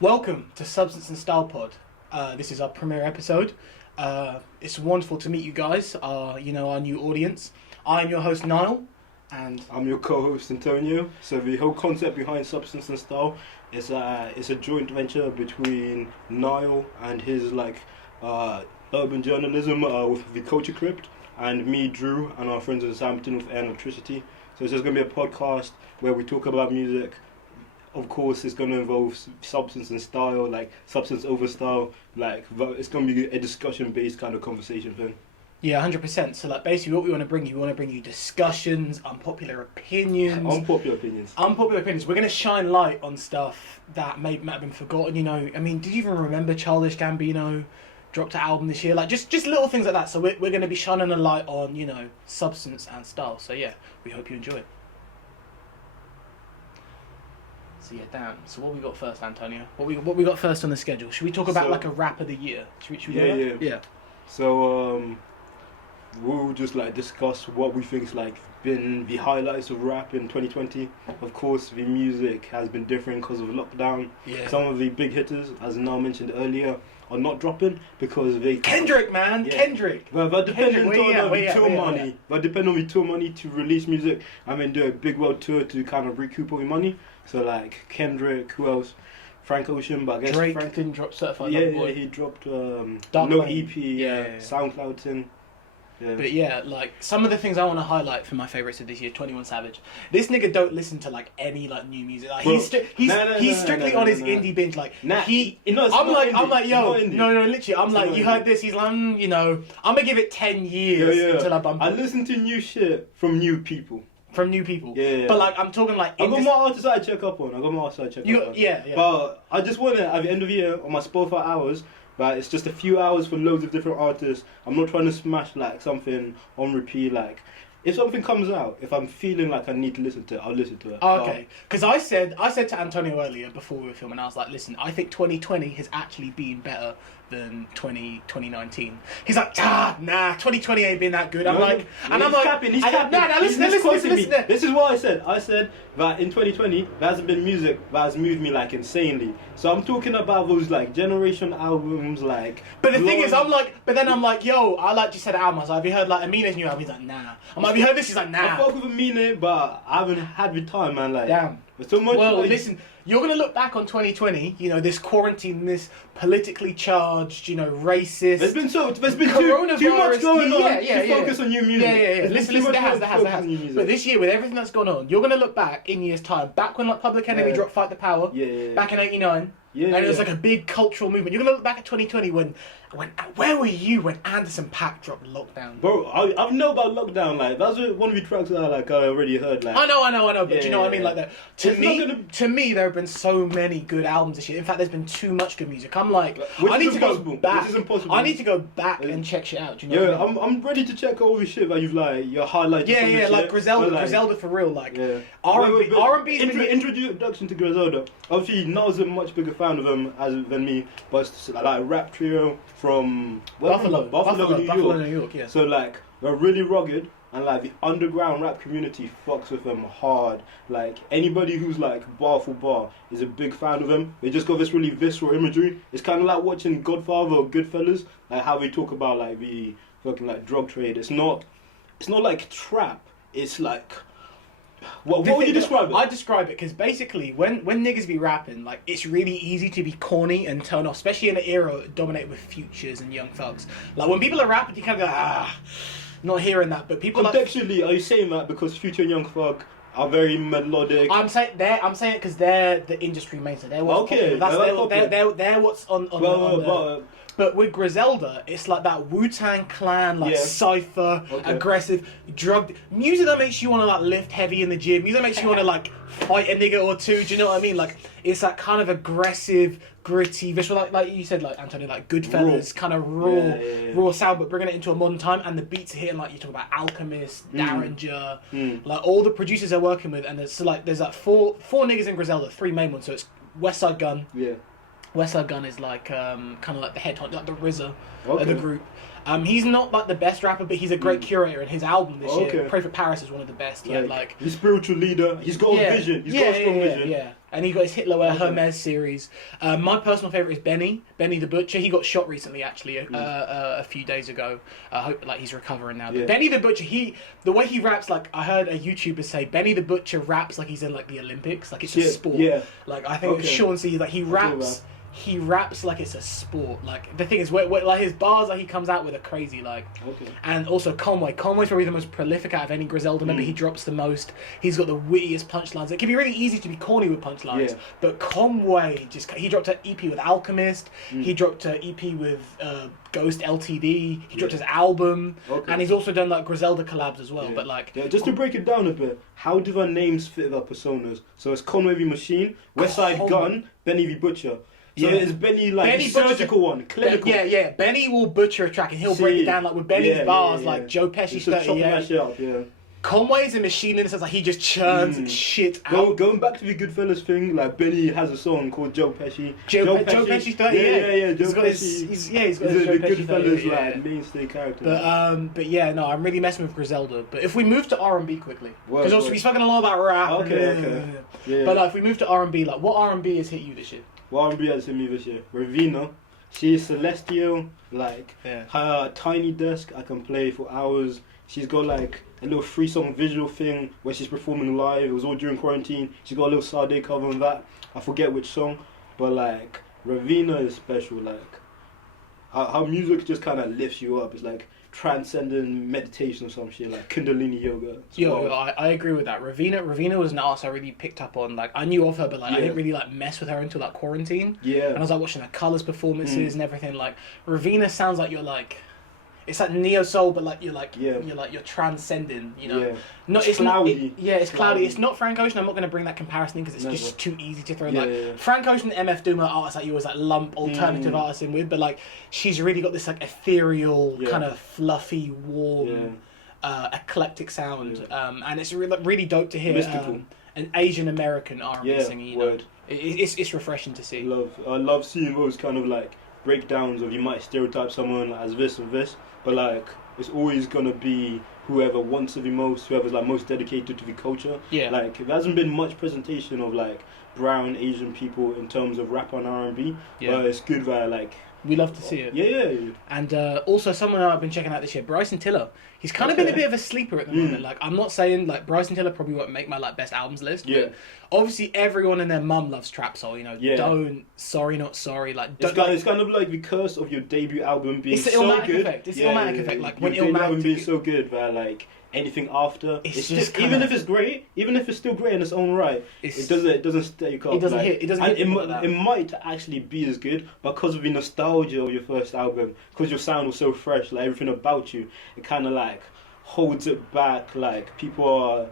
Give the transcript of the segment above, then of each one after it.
Welcome to Substance and Style Pod. This is our premiere episode. It's wonderful to meet you guys, our new audience. I'm your host Niall, and I'm your co-host Antonio. So the whole concept behind Substance and Style is it's a joint venture between Niall and his urban journalism with the culture Crypt, and me, Drew, and our friends in Southampton with Air Electricity. So it's just going to be a podcast where we talk about music. Of course, it's going to involve substance and style, like substance over style. It's going to be a discussion-based kind of conversation thing. Yeah, 100%. So basically what we want to bring you discussions, unpopular opinions. Unpopular opinions. We're going to shine light on stuff that might have been forgotten, did you even remember Childish Gambino dropped an album this year? Just little things like that. So we're going to be shining a light on, substance and style. So yeah, we hope you enjoy it. So yeah, damn. So what we got first, Antonio? What we got first on the schedule? Should we talk about a rap of the year? Should we do that? Yeah. So we'll just discuss what we think's been the highlights of rap in 2020. Of course, the music has been different because of lockdown. Yeah. Some of the big hitters, as Niall mentioned earlier, are not dropping because they Kendrick. But depending on the tour money to release music. Do a big world tour to kind of recoup all the money. So Kendrick, who else? Frank Ocean, but I guess Drake Frank didn't drop Certified Lover Lover Boy. Yeah, he dropped Dark no Lane. EP, SoundCloud thing. Yeah. But yeah, some of the things I want to highlight for my favourites of this year, 21 Savage. This nigga don't listen to any new music. He's strictly on his indie binge. You heard this? He's like, I'm gonna give it 10 years until I bump it. I listen to new shit from new people. Yeah. But I'm talking I got more artists I check up on. Yeah. But I just want to, at the end of the year, on my Spotify hours, it's just a few hours for loads of different artists. I'm not trying to smash something on repeat. If something comes out, if I'm feeling like I need to listen to it, I'll listen to it. Oh, okay. Because I said to Antonio earlier before we were filming, I was like, listen, I think 2020 has actually been better than 2019. He's like, 2020 ain't been that good. He's capping. Listen. This is what I said. I said that in 2020, there hasn't been music that has moved me insanely. So I'm talking about those generation albums But the thing is, I'm like, yo, I just said album. I was like, have you heard Amine's new album? He's like, nah. I'm like, have you heard this? He's like, nah. I fuck with Amine, but I haven't had the time, man. Damn. There's so much. Well, listen, you're gonna look back on 2020. This quarantine, this politically charged, racist. There's been too much going on to focus on new music. Yeah. Listen, there has. But this year, with everything that's gone on, you're gonna look back in years' time, back when Public Enemy dropped "Fight the Power," back in '89. And it was a big cultural movement. You're gonna look back at 2020 when where were you when Anderson .Paak dropped Lockdown? Bro, I know about Lockdown. That's one of the tracks that I already heard. I know. But you know what I mean? To me, there have been so many good albums this year. In fact, there's been too much good music. I'm like, I need to go back. Which is impossible. I need to go back and check shit out. Do you know? What I mean? I'm ready to check all the shit that you've you're highlighting. Yeah, Griselda for real. R&B. Introduction to Griselda. Obviously, Niall's a much bigger fan of him than me, but it's a rap trio from Buffalo, New York. Yeah. So they're really rugged, and the underground rap community fucks with them hard. Anybody who's bar for bar is a big fan of them. They just got this really visceral imagery. It's kind of like watching Godfather or Goodfellas, how they talk about the fucking drug trade. It's not like trap. It's what would you describe it? I describe it because basically when niggas be rapping, it's really easy to be corny and turn off, especially in an era dominated with Futures and Young Thugs. When people are rapping, you kind of go, not hearing that. But people contextually, are you saying that because Future and Young Thug are very melodic? I'm saying it because they're the industry mainstay. They're what's popular. They're what's on But with Griselda, it's that Wu-Tang Clan, cypher, aggressive, drug music that makes you want to lift heavy in the gym. Music that makes you want to fight a nigga or two. Do you know what I mean? It's that kind of aggressive, gritty, visceral, like you said, Antonio, Goodfellas, kind of raw sound, but bringing it into a modern time. And the beats are hitting, you talk about Alchemist, Derringer, all the producers they're working with. And there's four niggas in Griselda, three main ones. So it's Westside Gunn. Yeah. Westside Gunn is kind of the head, the RZA of the group. He's not like the best rapper, but he's a great curator. And his album this year, Pray for Paris, is one of the best. He had like he's spiritual leader. He's got a vision. He's got a strong vision. And he got his Hitlerware Hermes series. My personal favourite is Benny the Butcher. He got shot recently, actually, a few days ago. I hope he's recovering now. But Benny the Butcher, the way he raps, like I heard a YouTuber say, Benny the Butcher raps like he's in like the Olympics, like it's a sport. Yeah. Like I think Sean C, like he raps. He raps like it's a sport. Like the thing is, like his bars that he comes out with are crazy. Like, and also Conway's probably the most prolific out of any Griselda member. He drops the most. He's got the wittiest punchlines. It can be really easy to be corny with punchlines, but Conway he dropped an EP with Alchemist. He dropped an EP with Ghost LTD. He dropped his album, and he's also done like Griselda collabs as well. But like, just to break it down a bit, how do our names fit our personas? So it's Conway v Machine, Westside Gun, Benny v Butcher. So is Benny like the surgical one, clinical? Yeah. Benny will butcher a track and he'll break it down like with Benny's bars, like Joe Pesci's 38. Conway's a machine in the sense like he just churns shit out. Going back to the Goodfellas thing, like Benny has a song called Joe Pesci. Joe Pesci's 38. Joe Pesci. He's got the Goodfellas like mainstay character. But yeah, no, I'm really messing with Griselda. But if we move to R&B quickly, because also we've spoken a lot about rap. Okay. But like, if we move to R&B, like what R&B has hit you this year? What R&B has hit me this year? Ravina. She's celestial. Like her tiny desk, I can play for hours. She's got like a little 3-song visual thing where she's performing live. It was all during quarantine. She got a little Sade cover on that. I forget which song, but like Ravina is special. Like her music just kind of lifts you up. It's like transcendent meditation or some shit, like Kundalini yoga. I agree with that. Ravina was an artist I really picked up on. Like I knew of her, but like I didn't really like mess with her until like quarantine. And I was like watching her Colours performances and everything. Like Ravina sounds like you're like, it's like neo soul, but like you're transcending. You know, it's cloudy. It's cloudy. It's not Frank Ocean. I'm not going to bring that comparison because it's just too easy to throw. Frank Ocean and MF Doom are artists that you always like lump alternative artists in with, but like she's really got this like ethereal kind of fluffy, warm, eclectic sound, and it's really dope to hear an Asian American R&B singing. You know? It's refreshing to see. I love seeing those kind of like breakdowns of you might stereotype someone as this and this, but like it's always gonna be whoever wants to be most, whoever's like most dedicated to the culture. Like there hasn't been much presentation of like brown Asian people in terms of rap and R&B, but it's good that like we love to see it. And also someone I've been checking out this year, Bryson Tiller. He's kind of been a bit of a sleeper at the moment. Like I'm not saying like Bryson Tiller probably won't make my like best albums list. But obviously everyone and their mum loves trap soul. You know, don't sorry not sorry. Like it's kind of like the curse of your debut album being so good. It's the Illmatic effect. Like when Illmatic album being so good, that like anything after, it's just even if it's great, even if it's still great in its own right, it doesn't stake up. It doesn't hit. It doesn't hit. It might actually be as good because of the nostalgia of your first album, because your sound was so fresh, like everything about you, it kind of like holds it back. Like people are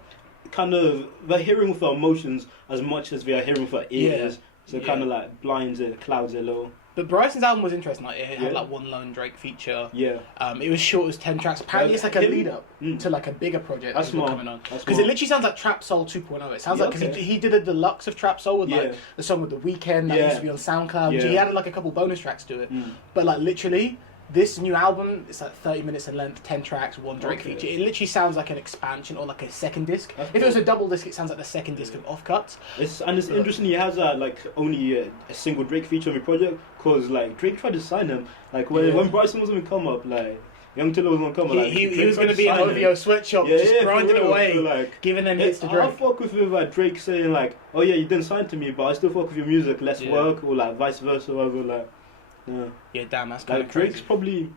kind of they're hearing with their emotions as much as they are hearing with their ears, so it kind of like blinds it, clouds it a little. But Bryson's album was interesting. Like, it had like one lone Drake feature. It was short, it was 10 tracks. Apparently, it's like a lead up to like a bigger project that's coming on. Because it literally sounds like Trap Soul 2.0. It sounds like because he did a deluxe of Trap Soul with like the song with The Weeknd that used to be on SoundCloud. He added like a couple bonus tracks to it. But like literally, this new album, it's like 30 minutes in length, 10 tracks, one Drake feature. It literally sounds like an expansion or like a second disc. If it was a double disc, it sounds like the second disc of Offcuts. It's interesting he has like only a single Drake feature on the project, because like Drake tried to sign him. Like when Bryson was going to come up, like Young Tiller was going to come up. Like, he was going to be an OVO sweatshop, just grinding away, so, like, giving them hits to Drake. I fuck with like Drake saying like, oh yeah, you didn't sign to me, but I still fuck with your music, let's work, or like vice versa, whatever, like. Damn, that's kind of crazy. Drake's probably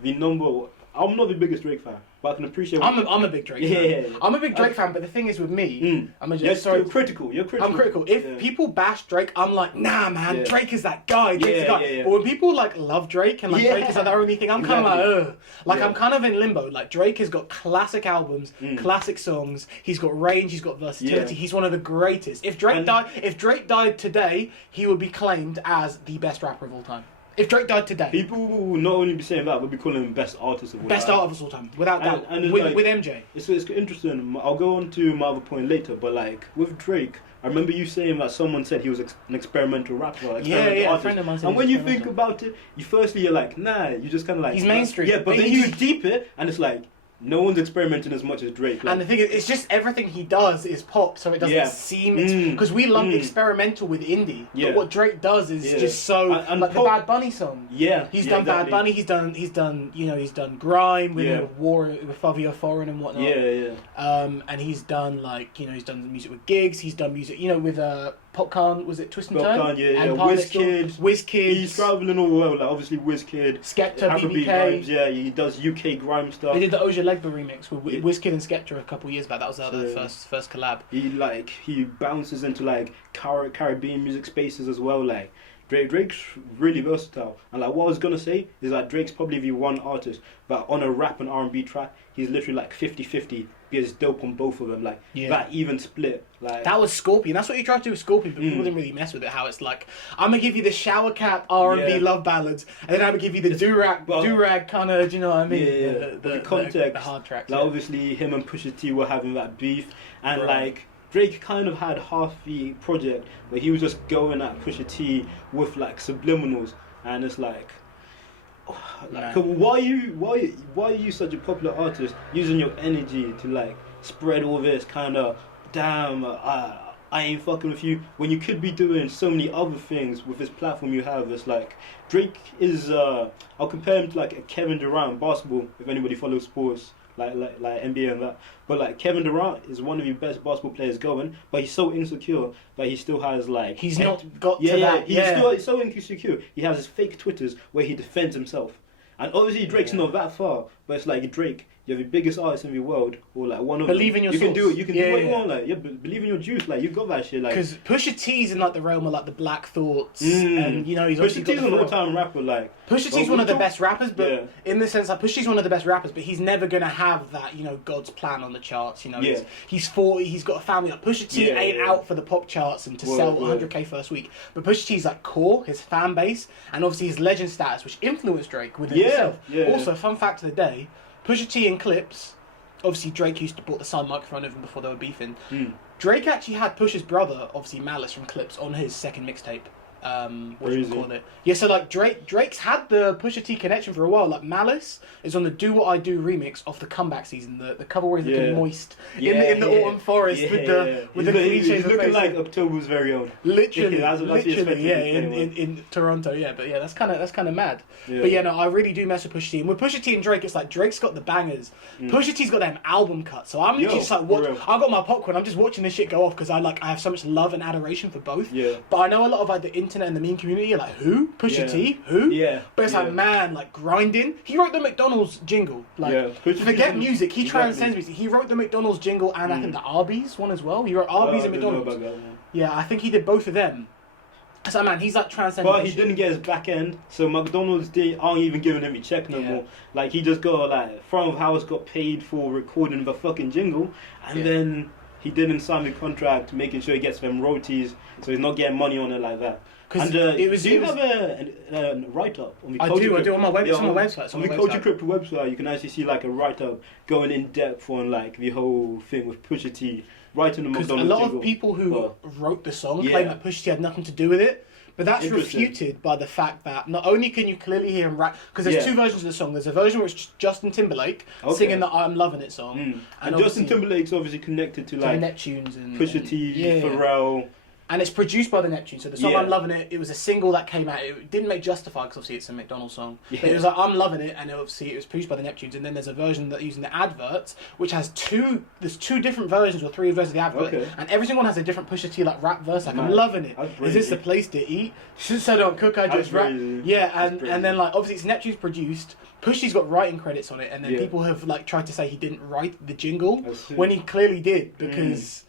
the number. I'm not the biggest Drake fan, but I can appreciate. I'm a big Drake fan. I'm a big Drake fan, but the thing is with me, You're critical. I'm critical. If people bash Drake, I'm like, nah, man, Drake is that guy. Drake's the guy. But when people like love Drake and like Drake is like the only thing, I'm kind of like, ugh. Like I'm kind of in limbo. Like Drake has got classic albums, classic songs. He's got range. He's got versatility. He's one of the greatest. If Drake died today, he would be claimed as the best rapper of all time. If Drake died today, people will not only be saying that, but be calling him best artist of all time. Best artist of all time, without doubt. And with MJ. It's interesting. I'll go on to my other point later, but like with Drake, I remember you saying that someone said he was an experimental rapper, artist. A friend of mine said. And when you think about it, you're like, nah, you just kind of like he's mainstream. Yeah, but then you deep it, and it's like, no one's experimenting as much as Drake. And the thing is, it's just everything he does is pop, so it doesn't seem... Because we lump experimental with indie, but what Drake does is just so... and like pop, the Bad Bunny song. He's done Bad Bunny, he's done Grime with War, with Fabio Foreign and whatnot. And he's done, like, he's done music with Gigs, he's done music, with Popcorn, was it Twist and Turn? Wizkid. He's travelling all the world, like, obviously Wizkid. Skepta, BBK. Vibes, he does UK grime stuff. They did the Oja Legba remix with Wizkid and Skepta a couple of years back. That was their first collab. He bounces into like Caribbean music spaces as well. Like Drake's really versatile. And like what I was gonna say is that Drake's probably the one artist, but on a rap and R&B track, he's literally like 50-50. Because dope on both of them, like that even split. Like that was Scorpion. That's what you tried to do with Scorpion, but people didn't really mess with it. How it's like, I'm gonna give you the shower cap R&B love ballads, and then I'm gonna give you the do rag kind of. Do you know what I mean? The context, the hard tracks. Like obviously, him and Pusha T were having that beef, and like Drake kind of had half the project where he was just going at Pusha T with like subliminals, and it's like. Like, why are you such a popular artist using your energy to like spread all this kind of I ain't fucking with you when you could be doing so many other things with this platform you have? It's like Drake is I'll compare him to like a Kevin Durant basketball, if anybody follows sports like NBA and that, but like Kevin Durant is one of the best basketball players going, but he's so insecure that he still has like he's not got to that. He's so insecure. He has his fake Twitters where he defends himself, and obviously Drake's not that far, but it's like Drake. You're the biggest artist in the world, or like one of believe in your you source. Can do it. You can do what you want. Like believe in your juice. Like you've got that shit. Like because Pusha T's in like the realm of like the Black Thoughts, and he's Pusha T's an all-time rapper. Like Pusha T's one of the best rappers, but in the sense like Pusha T's one of the best rappers, but he's never gonna have that God's plan on the charts. He's 40. He's got a family. Like Pusha T ain't out for the pop charts and to sell 100K first week. But Pusha T's like core, his fan base, and obviously his legend status, which influenced Drake within himself. Also, fun fact of the day: Pusha T in clips. Obviously, Drake used to put the side microphone over him before they were beefing. Drake actually had Push's brother, obviously Malice from Clips, on his second mixtape. What do you call it? Yeah, so like Drake's had the Pusha T connection for a while. Like Malice is on the Do What I Do remix of the Comeback season. The cover where he's looking moist in the autumn forest with the cliches. He's looking like October's very own. Literally, in Toronto. Yeah, but yeah, that's kind of mad. But yeah, no, I really do mess with Pusha T. And with Pusha T and Drake, it's like Drake's got the bangers. Pusha T's got them album cuts. So I'm just like, I got my popcorn. I'm just watching this shit go off because I have so much love and adoration for both. Yeah. But I know a lot of like the internet and the meme community are like, who? Pusha T? Who? Yeah. But it's like, man, like grinding. He wrote the McDonald's jingle. Like, forget music. He transcends music. He wrote the McDonald's jingle and I think the Arby's one as well. He wrote Arby's and McDonald's. Yeah, I think he did both of them. So man, he's like transcending. But he didn't get his back end, so McDonald's aren't even giving him a check no more. Like he just got like front of house got paid for recording the fucking jingle, and then he didn't sign the contract, making sure he gets them royalties, so he's not getting money on it like that. And do you have a write-up on the Culture Crypt? I do on my website. On the Culture Crypt website, you can actually see like a write-up going in depth on like the whole thing with Pusha T writing the McDonald's jingle. A lot jingle. of people who wrote the song claim that Pusha T had nothing to do with it. But that's refuted by the fact that not only can you clearly hear him rap, because there's two versions of the song. There's a version where it's Justin Timberlake singing the I'm Loving It song. And Justin Timberlake's obviously connected to like the Neptunes and Pusha T, Pharrell. And it's produced by the Neptunes. So the song I'm Loving It, it was a single that came out. It didn't make Justified because obviously it's a McDonald's song. But it was like I'm Loving It, and obviously it was produced by the Neptunes. And then there's a version that using the adverts, which has there's two different versions or three versions of the advert. And every single one has a different Pusha T like rap verse. Like I'm loving it. Is this the place to eat? Since I don't cook, I just rap. Yeah, and then like obviously it's Neptunes produced. Pusha T's got writing credits on it, and then people have like tried to say he didn't write the jingle when he clearly did because.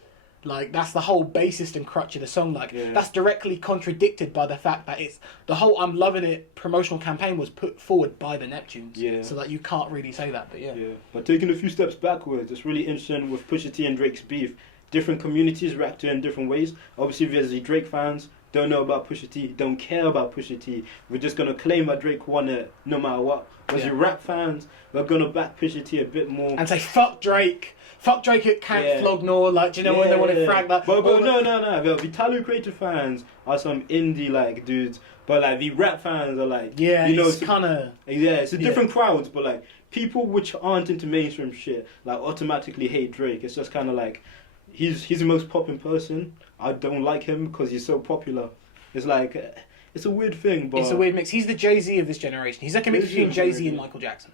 Like, that's the whole bassist and crutch of the song. Like, that's directly contradicted by the fact that it's... The whole I'm Loving It promotional campaign was put forward by the Neptunes. Yeah. So, like, you can't really say that, but yeah. But taking a few steps backwards, it's really interesting with Pusha T and Drake's beef. Different communities react to it in different ways. Obviously, there's the Drake fans don't know about Pusha T, don't care about Pusha T. We're just gonna claim that Drake won it no matter what. Because you rap fans, we're gonna back Pusha T a bit more. And say, fuck Drake. Fuck Drake at Camp Flognor, like, do you know when they want to frag that? But no. The Vitalu Creative fans are some indie, like, dudes. But, like, the rap fans are, like, you know, it's kind of... Yeah, it's a different crowds, but, like, people which aren't into mainstream shit, like, automatically hate Drake. It's just kind of like, he's the most popping person. I don't like him because he's so popular. It's like, it's a weird thing, but... It's a weird mix. He's the Jay-Z of this generation. He's like a mix between Jay-Z and Michael Jackson.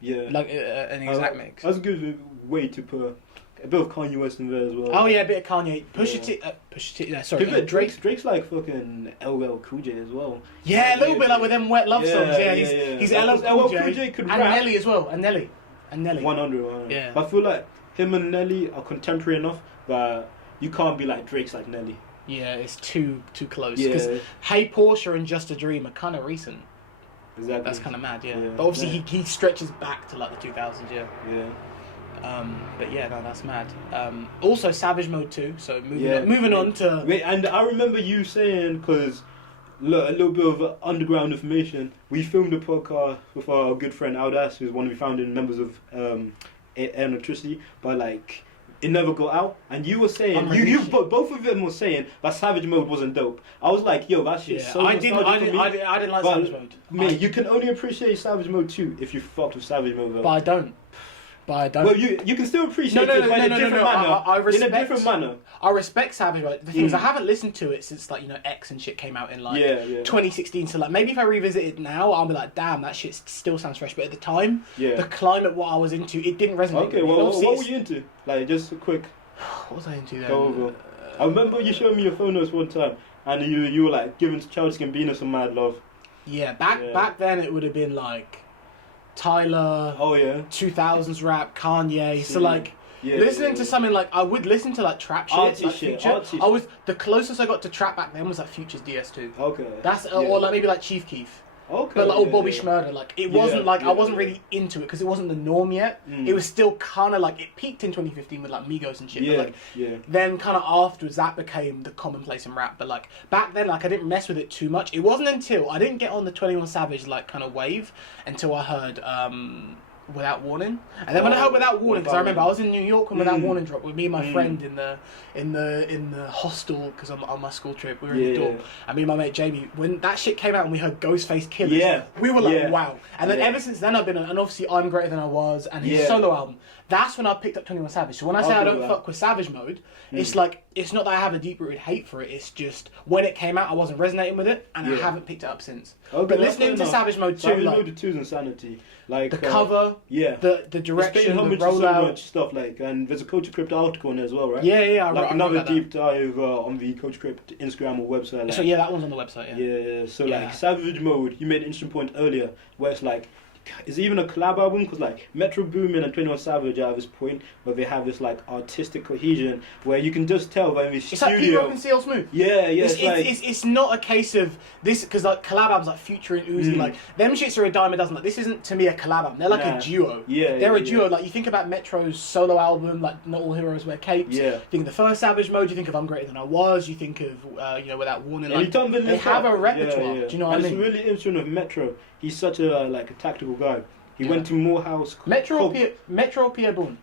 Yeah. Like, an exact mix. That's a good way to put a bit of Kanye West in there as well. Oh, yeah, a bit of Kanye. Pusha T, sorry. Drake's like fucking LL Cool J as well. Yeah, a little bit like with them wet love songs. Yeah, he's LL Cool J could and rap. Nelly as well. And Nelly. 100. Yeah. I feel like him and Nelly are contemporary enough that you can't be like Drake's like Nelly. Yeah, it's too close. Because Hey Portia and Just a Dream are kind of recent. Exactly. That's kind of mad, yeah. But obviously he stretches back to like the 2000s, yeah. But yeah, no, that's mad. Also Savage Mode 2, so moving on to... Wait, and I remember you saying, because a little bit of underground information, we filmed a podcast with our good friend Aldas, who's one of the founding members of Air Electricity, but like... It never got out, and you were saying both of them were saying that Savage Mode wasn't dope. I was like, yo, that shit's so nostalgic for me. I didn't like Savage Mode. Man, you can only appreciate Savage Mode 2 if you fucked with Savage Mode. Though. But I don't. Well, you can still appreciate it, but in a different manner. In a different manner. I respect Savage Mode. The thing is, I haven't listened to it since like X and shit came out in like 2016. So like maybe if I revisit it now, I'll be like, damn, that shit still sounds fresh. But at the time, the climate, what I was into, it didn't resonate. Okay, well, what were you into? Like just a quick. What was I into then? Go over. I remember you showed me your photos one time, and you were like giving Childish Gambino some mad love. Yeah, back then it would have been like Tyler. 2000s rap, Kanye. So like listening to something like I would listen to like trap shit, arty like shit. Future. Arty I was the closest I got to trap back then was like Future's DS2. Okay. That's or like maybe like Chief Keef. Okay. But like Bobby Schmurder, like it wasn't like I wasn't really into it because it wasn't the norm yet. It was still kind of like it peaked in 2015 with like Migos and shit. But like then kind of afterwards that became the commonplace in rap. But like back then, like I didn't mess with it too much. It wasn't until I didn't get on the 21 Savage like kind of wave until I heard Without Warning. And then when I heard Without Warning, because I remember I was in New York when Without Warning dropped with me and my friend in the hostel because I'm on my school trip. We were in the dorm, and me and my mate Jamie. When that shit came out and we heard Ghostface Killers, we were like, wow. And then ever since then I've been, and obviously I'm Greater Than I Was and his solo album. That's when I picked up 21 Savage. So when I say I don't fuck with Savage Mode, it's like it's not that I have a deep rooted hate for it. It's just when it came out I wasn't resonating with it, and I haven't picked it up since. But listening to Savage Mode 2, Savage Mode 2's insanity. Like the cover, the direction, the rollout, so much stuff like, and there's a Culture Crypt article on there as well, right? Yeah. Like another deep dive on the Culture Crypt Instagram or website. Like, so that one's on the website. Yeah. So like Savage Mode, you made an interesting point earlier where it's like. Is it even a collab album? Because like Metro Boomin and 21 Savage are at this point where they have this like artistic cohesion where you can just tell by the studio. It's like P-Rock and CL Smooth. Yeah. It's not a case of this because like collab albums like Future and Uzi like them shits are a dime a dozen. Like this isn't to me a collab album. They're like a duo. They're a duo. Like you think about Metro's solo album, like Not All Heroes Wear Capes. You think of the first Savage Mode. You think of I'm Greater Than I Was. You think of Without Warning. Like they have a repertoire. Do you know what I mean? It's really interesting with Metro. He's such a like a tactical guy. He went to Morehouse. Metro or Pierre Bourne?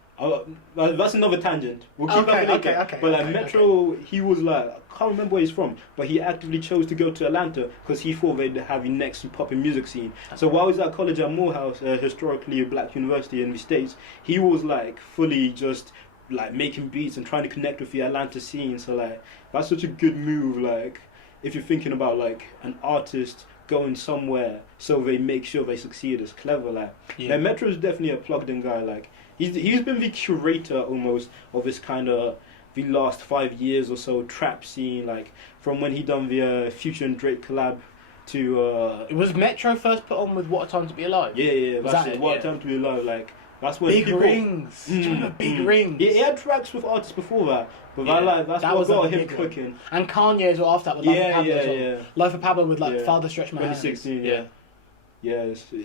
That's another tangent. We'll keep that later. Okay. But like Metro, he was like, I can't remember where he's from, but he actively chose to go to Atlanta because he thought they'd have the next popping music scene. So while he was at college at Morehouse, historically a black university in the States, he was like fully just like making beats and trying to connect with the Atlanta scene. So like that's such a good move. Like if you're thinking about like an artist going somewhere so they make sure they succeed, is clever. Like Metro's definitely a plugged in guy. Like he's been the curator almost of this kind of the last 5 years or so trap scene, like from when he done the Future and Drake collab to was Metro first put on with What a Time to Be Alive? That's it. What a Time to Be Alive. Like that's when Big Rings. Do you remember Big Rings? He had tracks with artists before that, but that's what got him cooking. And Kanye as well after that with Life of Pablo as well. Life of Pablo with like Father Stretch My Hands. 2016,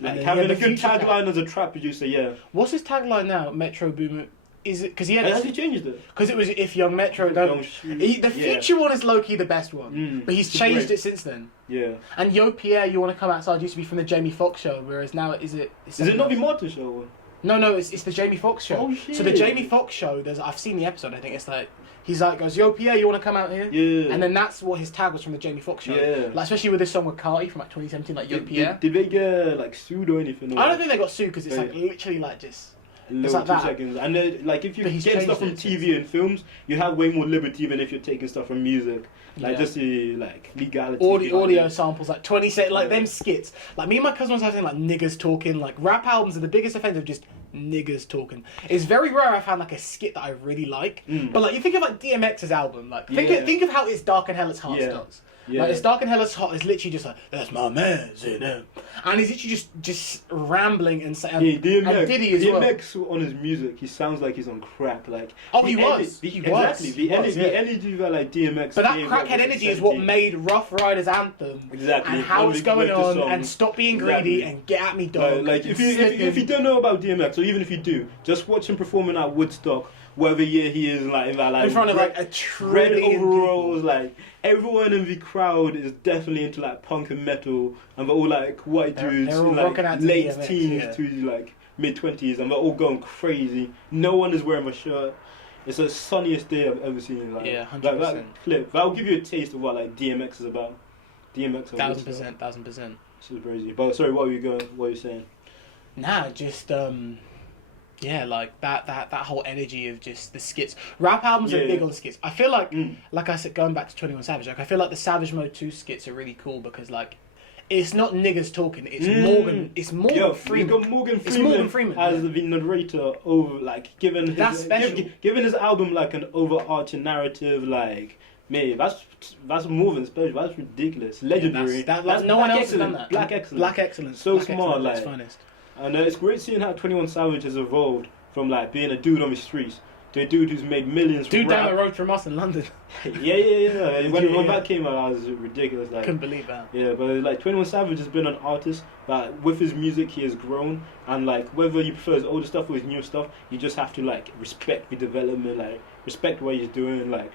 like having a good tagline as a trap producer, What's his tagline now? Metro Boomin. is it because he had? Has he changed it? Because it was If Young Metro Don't. The future one is low key the best one, but he's changed it since then. Yeah. And Yo Pierre, You Want to Come Outside used to be from the Jamie Foxx show, whereas now is it not the Martin show? No, it's the Jamie Foxx show. Oh shit. So the Jamie Foxx show, I've seen the episode. I think it's like he's like goes, Yo Pierre, You Want to Come Out Here? Yeah. And then that's what his tag was from the Jamie Foxx show. Yeah. Like especially with this song with Carti from like 2017, like Yo Pierre. Did they get like sued or anything? I don't think they got sued because it's like literally like just. It's like 2 seconds. And like if you get stuff from TV and films, you have way more liberty than if you're taking stuff from music. Like just the like legality. Audio samples, like 20 seconds, like them skits. Like me and my cousin was having like niggas talking. Like rap albums are the biggest offense of just niggas talking. It's very rare I found like a skit that I really like. But like you think of like DMX's album, like think of how It's Dark and Hell It's Hot starts. Yeah. Like It's Dark and Hell It's Hot is literally just like, that's my man's in him. And he's literally just rambling and saying, and Diddy as well. DMX on his music, he sounds like he's on crack. Like he was. Exactly. The energy that like DMX. But that crackhead energy is what made Rough Riders anthem. Exactly. And how it's going on, and Stop Being Greedy, and Get At Me Dog. Like if you don't know about DMX, or even if you do, just watch him performing at Woodstock. Whatever year he is, like in front of like a red overalls, like everyone in the crowd is definitely into like punk and metal, and they're all like white dudes in like late DMX, teens to like mid-20s, and they're all going crazy. No one is wearing a shirt. It's the sunniest day I've ever seen. Like, 100%. Like that clip. That'll give you a taste of what like DMX is about. DMX. 1000%. This is crazy. But sorry, what were you saying? Nah, just yeah, like that whole energy of just the skits. Rap albums are big on the skits. I feel like I said, going back to 21 Savage, like I feel like the Savage Mode 2 skits are really cool because like it's not niggas talking. It's Morgan. It's Morgan Freeman. You've got Morgan Freeman as the narrator over like given his album like an overarching narrative like. Man, that's more than special. That's ridiculous. Legendary. That's no one else has done that. Black excellence. Black excellence. So Black smart. Excellence, like finest. And it's great seeing how 21 Savage has evolved from like being a dude on the streets to a dude who's made millions from dude rap. Down the road from us in London. Yeah. When that came out, I was ridiculous. Like, couldn't believe that. Yeah, but like 21 Savage has been an artist that with his music he has grown, and like whether you prefer his older stuff or his new stuff, you just have to like respect the development, like respect what he's doing. Like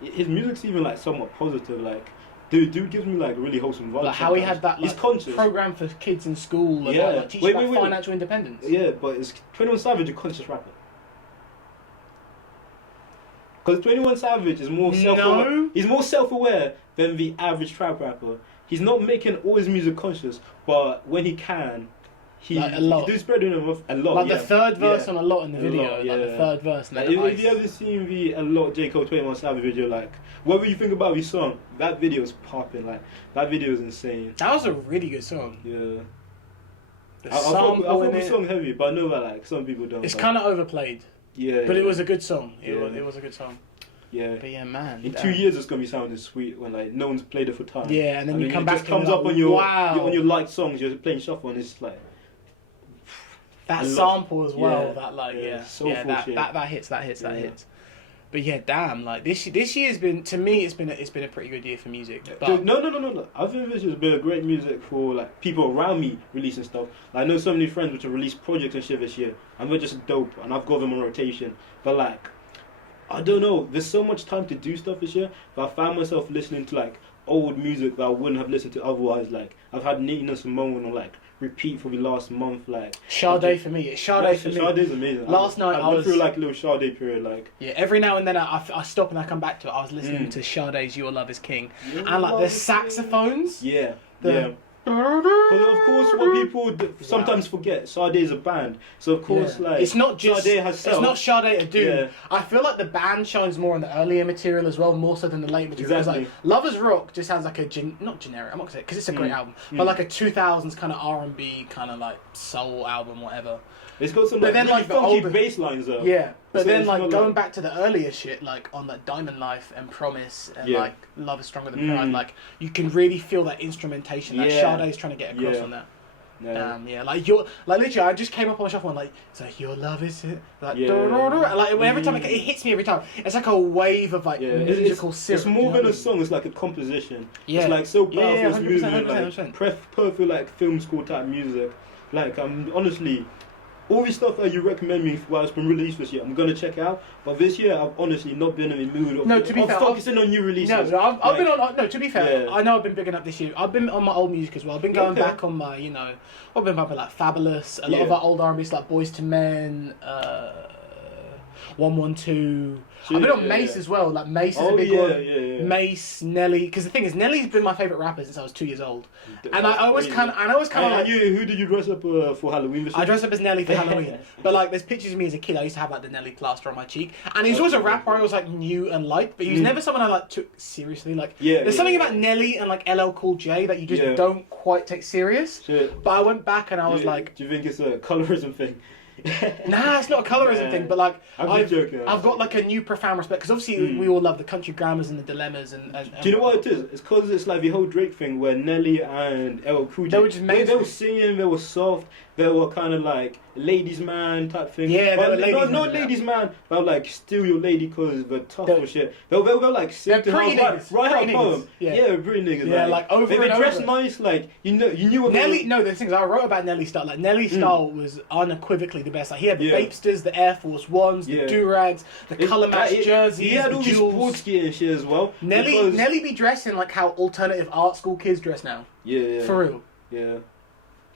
his music's even like somewhat positive, like. Dude gives me like really wholesome vibes. Like how he had that he's conscious program for kids in school about like, teaching about financial independence. Yeah, but it's 21 Savage a conscious rapper? Because 21 Savage is more self-aware. He's more self-aware than the average trap rapper. He's not making all his music conscious, but when he can, he does spread him a lot. Like the third verse on a lot in the video, like the third verse. Like if you ever seen the a lot J. Cole 21 Savage video, like whatever you think about his song, that video is popping. Like that video is insane. That was a really good song. Yeah. I thought the song heavy, but I know that like some people don't. It's kind of overplayed. Yeah. But it was a good song. It was a good song. Yeah. But yeah, man. In 2 years, it's gonna be sounding sweet when like no one's played it for time. Yeah, and then you come back. It just comes up on your liked songs. You're playing shuffle, and it's like. That sample as well, that like that hits. But yeah, damn, like this year's been, to me, it's been a pretty good year for music. But no. I think this has been a great music for like people around me releasing stuff. Like, I know so many friends which have released projects and shit this year, and they're just dope, and I've got them on rotation. But like, I don't know, there's so much time to do stuff this year, but I found myself listening to like old music that I wouldn't have listened to otherwise. Like, I've had Nina Simone on like repeat for the last month. Like Sade for me. Sade's amazing. Last night I was through like a little Sade period. Like every now and then I stop and I come back to it. I was listening to Sade's "Your Love Is King" and like the saxophones. Because of course, what people sometimes forget, Sade is a band. So of course, like it's not just Sade herself. It's not Sade a dude. Yeah. I feel like the band shines more on the earlier material as well, more so than the late material. Exactly. Like Lovers Rock just sounds like a not generic. I'm not gonna say it because it's a great album, but like a 2000s kind of R&B kind of like soul album, whatever. It's got some like, really funky bass lines though. Yeah, but then like going back to the earlier shit, like on like Diamond Life and Promise and like Love Is Stronger Than Pride, like you can really feel that instrumentation that Sade's trying to get across on that. Like literally, I just came up on the shuffle and like it's like your love is it, like like every time it hits me every time. It's like a wave of like musical syrup. It's more than a song. It's like a composition. Yeah. It's like so powerful. Yeah, 100%, like perfect like film school type music. Like honestly. all the stuff that you recommend me while it's been released this year, I'm gonna check out. But this year, I've honestly not been in the mood of focusing on new releases. No, I've been on. No, to be fair, I know I've been bigging up this year. I've been on my old music as well. I've been going back on my, I've been bumping like Fabulous, a lot of our old R&B like Boys to Men, 112. I've been on Mace as well. Like Mace is a big one. Yeah. Mace, Nelly. Because the thing is, Nelly's been my favourite rapper since I was 2 years old. And I always kind of like. Who did you dress up for Halloween? I dressed up as Nelly for Halloween. But like, there's pictures of me as a kid. I used to have like the Nelly plaster on my cheek. And he was always a rapper I was like knew and liked, but he was never someone I like took seriously. Like, there's something about Nelly and like LL Cool J that you just don't quite take serious. But I went back and I was like, do you think it's a colorism thing? Nah, it's not a colorism thing, but like I'm joking. I've got like a new profound respect because obviously we all love the country grammars and the dilemmas and do you know what it is? It's because it's like the whole Drake thing where Nelly and LL Cool J, they were singing, they were soft, they were kind of like ladies man type thing. Yeah, but not ladies man, but like steal your lady because they're tough or shit. They'll like sing to her right out poem. Yeah, pretty niggas. Yeah, like over they dressed nice, like you knew what Nelly. No, the things I wrote about Nelly's style, like Nelly's style was unequivocally the best. Like he had the Vapesters, the Air Force Ones, the do-rags, the colour match jerseys. He had all these sports gear and shit as well. Nelly be dressing like how alternative art school kids dress now. Yeah. For real. Yeah.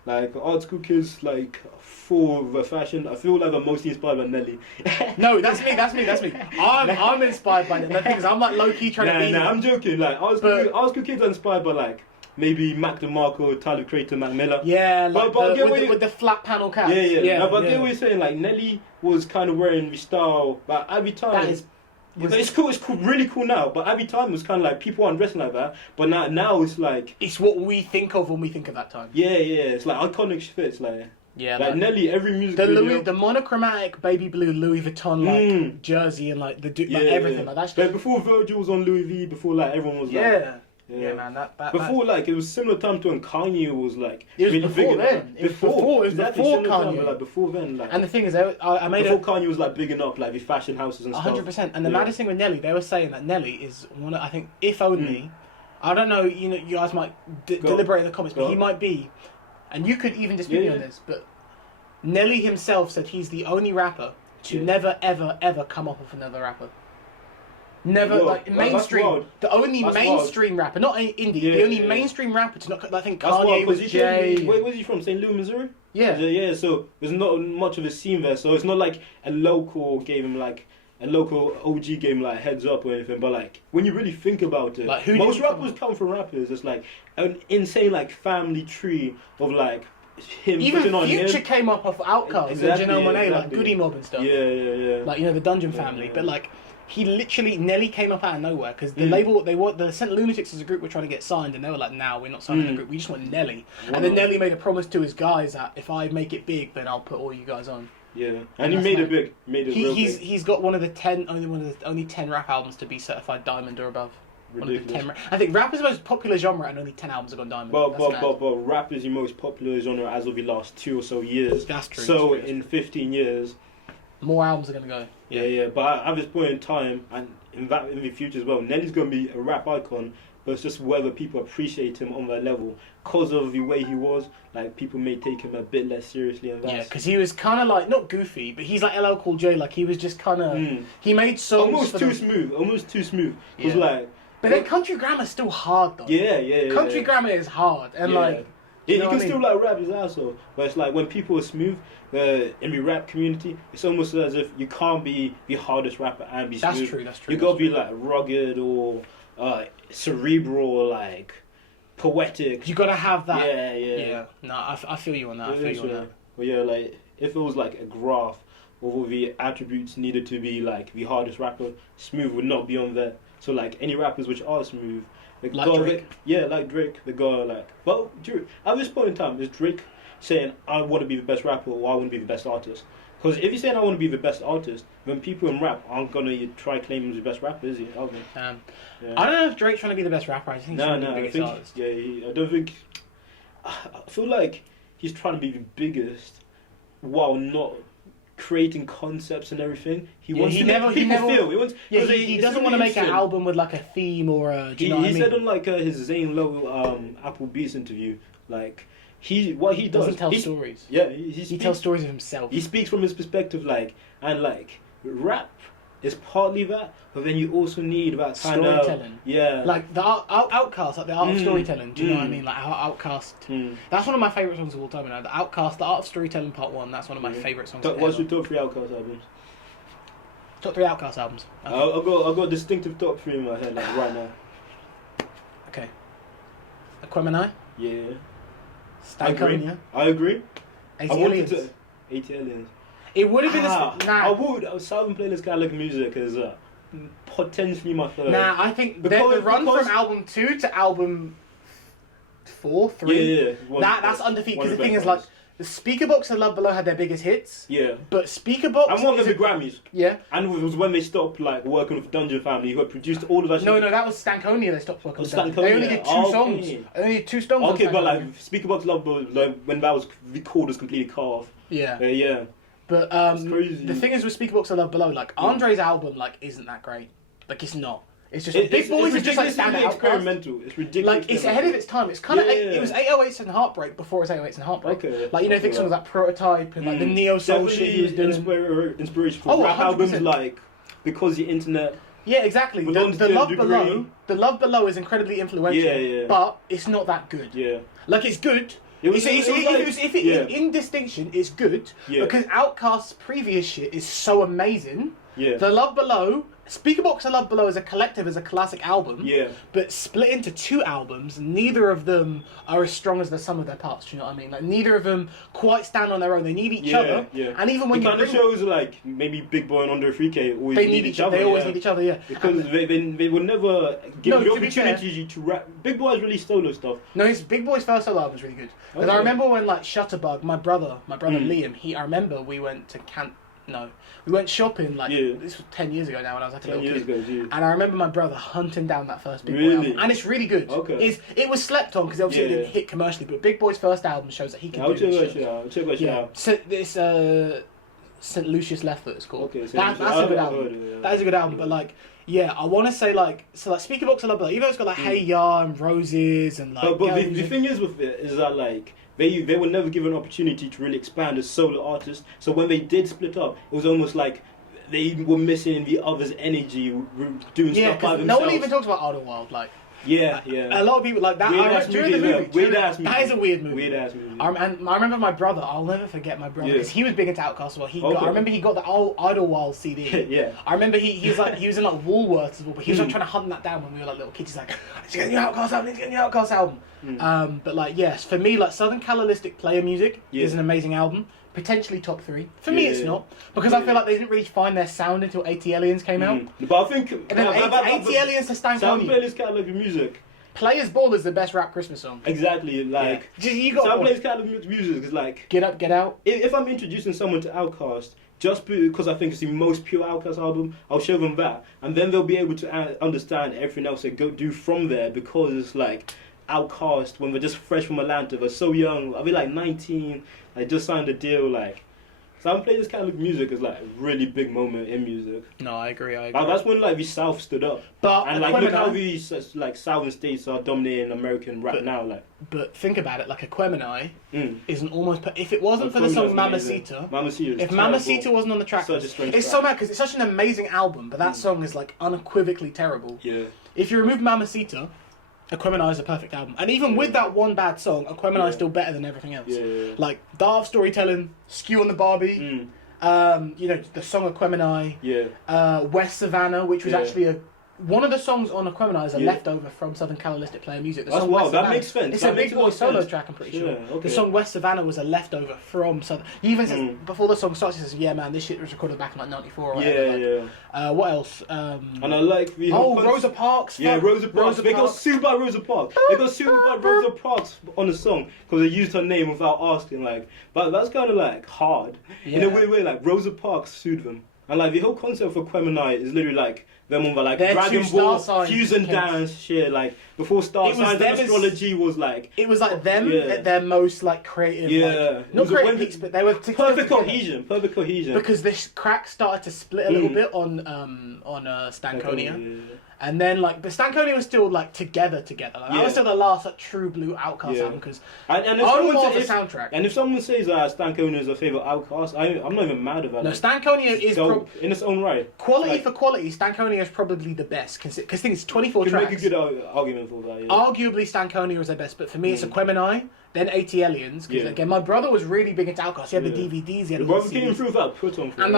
Like art school kids, like for the fashion, I feel like I'm mostly inspired by Nelly. No, that's me. I'm inspired by Nelly. The thing is, I'm like low key trying to be. Nah, I'm joking. Like art school kids are inspired by like maybe Mac DeMarco, Tyler Creator, Mac Miller. Yeah, like with the flat panel caps. Yeah. No, but I get what you're saying. Like Nelly was kind of wearing the style, but every time. It's cool. It's cool, really cool now. But every time it was kind of like people aren't dressing like that. But now it's like it's what we think of when we think of that time. Yeah. It's like iconic fits. Like Nelly, every music video. The monochromatic baby blue Louis Vuitton like jersey and like everything like that. But before Virgil was on Louis V, before like everyone was like. Yeah, man. That before like it was similar time to when Kanye was like. It was really before then. Before Kanye. Like before then. Like. And the thing is, I made before Kanye was like bigging up like the fashion houses and stuff. 100%. And the maddest thing with Nelly, they were saying that Nelly is one of, I think, if only. I don't know. You guys might deliberate in the comments, but he might be, and you could even dispute me on this, but Nelly himself said he's the only rapper to never ever ever come up with another rapper. Never like mainstream. The only mainstream rapper, not indie. The only mainstream rapper to not. I think Kanye was Jay. Where was he from? St. Louis, Missouri. Yeah. So there's not much of a scene there. So it's not like a local gave him like a local OG game like heads up or anything. But like when you really think about it, like, most rappers come from rappers. It's like an insane like family tree of like. Him even on Future came up off Outkast, Janelle Monáe, like Goody Mob and stuff. Yeah. Like the Dungeon Family, but like. He literally, Nelly came up out of nowhere because the label, the St. Lunatics as a group were trying to get signed and they were like, nah, we're not signing the group, we just want Nelly. Wow. And then Nelly made a promise to his guys that if I make it big, then I'll put all you guys on. Yeah, and he made it big. He's got one of the only 10 rap albums to be certified diamond or above. Ridiculous. I think rap is the most popular genre and only 10 albums have gone diamond. But rap is the most popular genre as of the last 2 or so years. That's true. So in 15 years... more albums are going to go. Yeah. But at this point in time, and in the future as well, Nelly's going to be a rap icon, but it's just whether people appreciate him on that level. Because of the way he was, like, people may take him a bit less seriously. And yeah, because he was kind of like, not goofy, but he's like LL Cool J, like, he was just kind of... He made songs almost too smooth. It was like... But then country grammar's still hard, though. Yeah. Country grammar is hard, and like... You can still like rap his asshole, but it's like when people are smooth in the rap community, it's almost as if you can't be the hardest rapper and be smooth. That's true. You gotta be like rugged or cerebral or like poetic. You gotta have that. Yeah. No, I feel you on that. But yeah, like if it was like a graph of all the attributes needed to be like the hardest rapper, smooth would not be on there. So like any rappers which are smooth. Like Drake? Like Drake. The guy like... Well, at this point in time, is Drake saying, I want to be the best rapper or I want to be the best artist? Because if he's saying I want to be the best artist, then people in rap aren't going to try claiming he's the best rapper, is he? I don't know if Drake's trying to be the best rapper. I think he's trying to be the biggest artist. I don't think... I feel like he's trying to be the biggest while not... creating concepts and everything. He wants to make people feel. He doesn't want to make an album with like a theme or a... Do you know what I mean? He said on like his Zane Lowe Apple Beats interview, like what he doesn't tell stories. Yeah, he tells stories of himself. He speaks from his perspective, like, and like rap is partly that, but then you also need that kind storytelling. Yeah, like the Outcast, like the art of storytelling. Do you know what I mean? Like how Outcast. That's one of my favorite songs of all time. You know, the Outcast, the art of storytelling, part 1. That's one of my favorite songs. What's your top 3 Outcast albums? Top 3 Outcast albums. Okay. I've got distinctive top 3 in my head, like right now. Okay. Aquemini. Yeah. Stankonia. I agree. 80 Aliens. 80 Aliens. It would have been I would. Southern Playlist Catalog Music is potentially my third. Nah, I think the run from album 2 to album 4, 3. Yeah. That's undefeated. Because the thing is, like, the Speakerbox and Love Below had their biggest hits. Yeah. But Speakerbox... And one of the Grammys. Yeah. And it was when they stopped, like, working with Dungeon Family, who had produced all of that shit. No, that was Stankonia they stopped working with Dungeon. They only did 2 songs. They only did 2 songs. Okay, but, like, Speakerbox Love Below, like, when that was recorded, was completely cut off. Yeah. Yeah. But the thing is with Speakerbox and Love Below, like, Andre's album, like, isn't that great. Like, it's not. It's just Big Boys is just like standout. Experimental. It's ridiculous. Like, it's ahead of its time. It's kind of it was 808s and Heartbreak before it was 808s and Heartbreak. Okay. Like, you know, think songs like Prototype and like the neo soul shit he was doing. Inspiration for rap albums like Because the Internet. Yeah, exactly. The Love Below is incredibly influential. Yeah. But it's not that good. Yeah. Like, it's good. In distinction, it's good because Outkast's previous shit is so amazing. Yeah. The Love Below, Speakerbox and Love Below as a collective is a classic album. Yeah. But split into 2 albums, neither of them are as strong as the sum of their parts. Do you know what I mean? Like, neither of them quite stand on their own. They need each other. Yeah. And even when it kind of shows like maybe Big Boy and Under 3K always need each other. They always need each other. Yeah. Because they will never give the opportunity to rap. Big Boy has released solo stuff. No, Big Boy's first solo album is really good. Because I remember when like Shutterbug, my brother Liam, I remember we went to we went shopping like this was 10 years ago now when I was like a little kid. And I remember my brother hunting down that first Big Boy album, and it's really good. Okay. It was slept on because obviously it didn't hit commercially, but Big Boy's first album shows that he can do this. I'll check that shit out. So this St. Lucius Left Foot it's called. Okay, that's a good album. That is a good album, but like. Yeah, I want to say like Speakerbox and Love Below. Even though it's got like Hey Ya and Roses and like. But the thing is with it is that like they were never given an opportunity to really expand as solo artists. So when they did split up, it was almost like they were missing the other's energy, doing stuff by themselves. No one even talks about Idlewild, like. Yeah. A lot of people like that. During the movie. That is a weird movie. Weird ass movie. And I remember my brother. I'll never forget my brother because he was big into Outkast. Well, I remember he got the old Idlewild CD. Yeah. I remember he was in like Woolworths as well, but he was like trying to hunt that down when we were like little kids. He's like, let's get a new Outkast album. But like yes, for me like Southern Calilistic Player Music is an amazing album. Potentially top 3. For me, it's not because I feel like they didn't really find their sound until 80 Aliens came out. But I think and then 80 Aliens to Stankonia. Sound Playlist Catalog Music. Players Ball is the best rap Christmas song. Exactly, like Sound Playlist Catalog Music is like Get Up, Get Out. If I'm introducing someone to Outkast, just because I think it's the most pure Outkast album, I'll show them that, and then they'll be able to understand everything else they go do from there because it's like. Outkast when we're just fresh from Atlanta, we're so young. I'll be like 19. I just signed a deal. Like, so I'm playing this kind of music is like a really big moment in music. No, I agree. Like, that's when like the South stood up. But like look how these like Southern states are dominating American rap now. Like, but think about it. Like Aquemini is an almost. If it wasn't for the song Mamacita, if Mamacita wasn't on the track, it's so mad because it's such an amazing album. But that song is like unequivocally terrible. Yeah. If you remove Mamacita. Aquemini is a perfect album, and even with that one bad song, Aquemini is still better than everything else. Like Dark Storytelling, Skew on the Barbie, you know the song Aquemini, West Savannah, which was actually one of the songs on Aquemini is a leftover from Southern Calilistic Player Music. That's wild. That makes sense. It's a Big Boy solo track, I'm pretty sure. The song West Savannah was a leftover from Southern. He even says, before the song starts, he says, yeah, man, this shit was recorded back in like 94 or whatever. What else? And I like the Rosa Parks. Yeah, Rosa Parks. They got sued by Rosa Parks. They got sued by Rosa Parks on the song because they used her name without asking. Like, but that's kind of like hard. In a weird way, like Rosa Parks sued them. And like the whole concept for Aquemini is literally like them on the like Dragon Ball fusion dance shit, like before star signs and astrology was like. It was like them at their most like creative. Yeah. Like, not creative peaks, but they were perfect cohesion. Perfect cohesion. Because this crack started to split a little bit on Stankonia. And then, like, but Stankonia was still, like, together. Like, that was still the last, like, true blue Outkast album, because and if the soundtrack. And if someone says Stankonia is a favourite Outkast, I'm not even mad about it. No, Stankonia is in its own right. Quality for quality, Stankonia is probably the best, because I think it's 24 tracks. You can make a good argument for that, Arguably, Stankonia is their best, but for me, it's Aquemini, then 80 Aliens, because, again, my brother was really big into Outkast. He had the DVDs, he had the brother came through that put on. And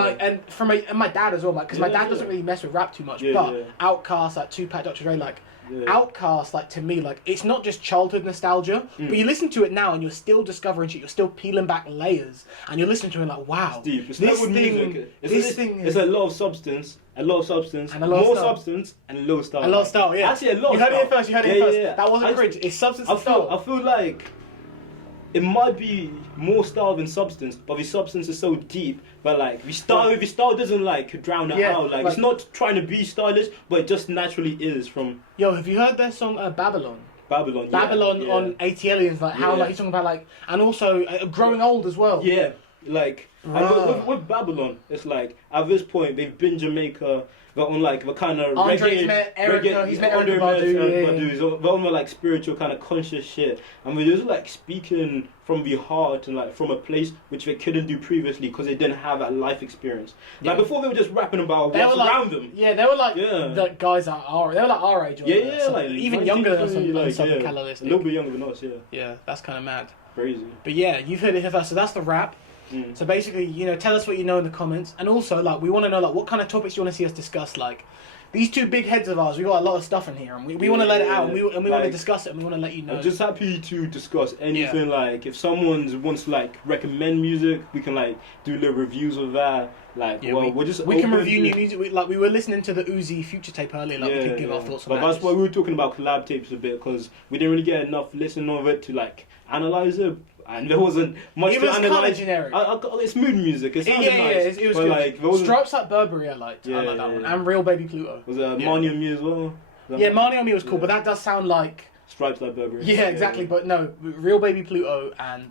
my dad as well, because my dad doesn't really mess with rap too much, but Outkast, like Tupac, Dr. Dre, like Outkast, like to me, like it's not just childhood nostalgia, but you listen to it now and you're still discovering shit, you're still peeling back layers, and you're listening to it like, wow, it's deep. It's this thing, is a lot of substance, and more substance, and a low style. A lot of style, yeah. Actually, a lot. You heard it first. Yeah. That wasn't cringe. It's substance and style. I feel like it might be more style than substance, but the substance is so deep. But like the style doesn't like drown it out. Like it's not trying to be stylish, but it just naturally is from. Yo, have you heard their song Babylon? Babylon on 80 Aliens, like how like he's talking about like, and also growing old as well. Yeah, like with Babylon, it's like at this point they've been Jamaica. They're on like the kind of Andre's met Erica, he's met Erica Badu. They're on the like spiritual kind of conscious shit, and we're just like speaking from the heart and like from a place which they couldn't do previously because they didn't have that life experience. Like before, they were just rapping about what's around them. Yeah, they were like the guys that are our age. Like even younger than us on Southern California. A little bit younger than us. Yeah, that's kind of mad. Crazy. But yeah, you've heard it here first. So that's the rap. So basically, tell us what you know in the comments, and also like we want to know like what kind of topics you want to see us discuss. Like these two big heads of ours, we got a lot of stuff in here, and we want to let it out, and we want to discuss it, and we want to let you know. I'm just happy to discuss anything. Like if someone wants to like recommend music, we can like do little reviews of that. Like we can review new music. We were listening to the Uzi Future tape earlier. Like we could give our thoughts on that. But that's why we were talking about collab tapes a bit, because we didn't really get enough listening of it to like analyze it. And there wasn't much to analyze. It was kind of generic. It's mood music. It sounded nice. It was good. Like, Stripes Like Burberry, I liked. I like that one. And Real Baby Pluto. Was it Marnie and Me as well? Marnie and Me was cool, but that does sound like... Stripes Like Burberry. Yeah, exactly. But no, Real Baby Pluto and...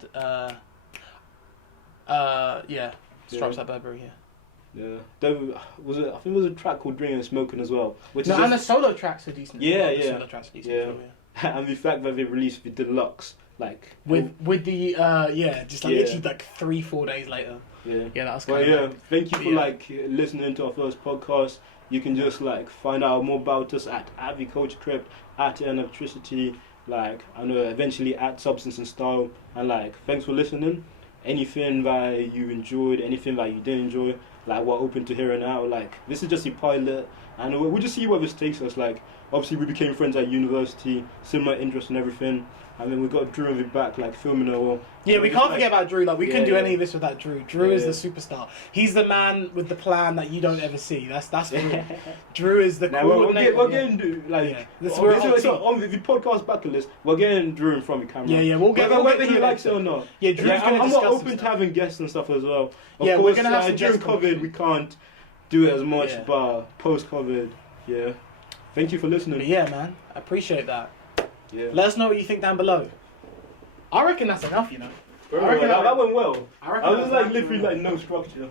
Stripes Like Burberry, Yeah. I think it was a track called Drinking and Smoking as well. And the solo tracks are decent. Yeah. Solo tracks are decent. And the fact that they released the deluxe... Like with the literally like 3-4 days later. Yeah, that was kind of thank you for like listening to our first podcast. You can just like find out more about us at the Culture Crypt, at Electricity, like I know eventually at Substance and Style, and like thanks for listening. Anything that you enjoyed, anything that you didn't enjoy, like we're open to hearing out. Like this is just a pilot, and we'll just see where this takes us. Like obviously we became friends at university, similar interests and everything. And then we got Drew in the back, like filming it all. Yeah, we can't forget about Drew. Like we couldn't do any of this without Drew. Drew is the superstar. He's the man with the plan that you don't ever see. That's Drew. Drew is the coordinator. We're getting like on the podcast bucket list. We're getting Drew in front of the camera. Yeah, we'll get whether he likes it or not. Yeah, Drew's gonna I'm discuss not open to having guests and stuff as well. Of course, we're gonna have during COVID we can't do it as much, but post COVID, Thank you for listening. But yeah, man, I appreciate that. Yeah. Let us know what you think down below. I reckon that's enough, Bro, that went well. I was like literally like no structure.